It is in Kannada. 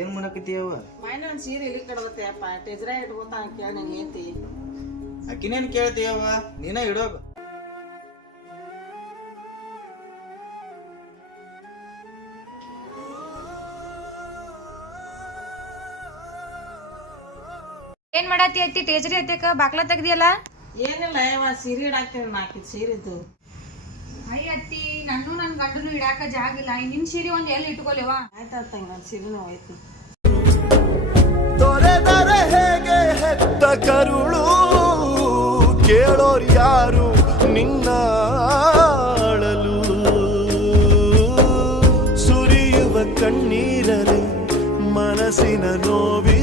ಏನ್ ಮಾಡಕತ್ತೀಯವ? ಮೈನ ಒಂದ್ ಸೀರೆ ಇಲ್ಲಿ ಕಡದತ್ತೇಪ್ಪ ಟೆಜ್ರ ಇಟ್ಕೋತ ಕೇಳಿ ನಂಗೆ ಏತಿ ಅಕ್ಕಿನೇನ್ ಕೇಳ್ತೀಯವ? ನೀನ ಇಡೋಗ. ಏನ್ ಮಾಡತ್ತಿ ಅತ್ತಿ ಟೇಜರಿ ಹತ್ತಕ ಬಾಕ್ಲ ತೆಗ್ದಿಯಲ್ಲ? ಏನಿಲ್ಲ ಯಾವ ಸೀರೆ ಇಡಾಕ್ತೇನೆ ನಾಲ್ಕಿದ್ ಸೀರೆದು. ಅಯ್ಯ ಅತ್ತಿ ನನ್ ಗಂಡನು ಇಡಾಕ ಜಾಗ ಇಲ್ಲ. ನಿನ್ ಸೀರೆ ಒಂದ್ ಎಲ್ಲಿ ಇಟ್ಕೊಲೇವಾ? ಆಯ್ತಾಯ್ತ ನನ್ನ ಸೀರೆನೂ ಹೋಯ್ತು. ತೊರೆದರೆ ಹೇಗೆ ಹೆತ್ತ ಕರುಳು ಕೇಳೋರ್ ಯಾರು ನಿನ್ನ ಅಳಲು ಸುರಿಯುವ ಕಣ್ಣೀರಲೆ ಮನಸ್ಸಿನ ನೋವಿ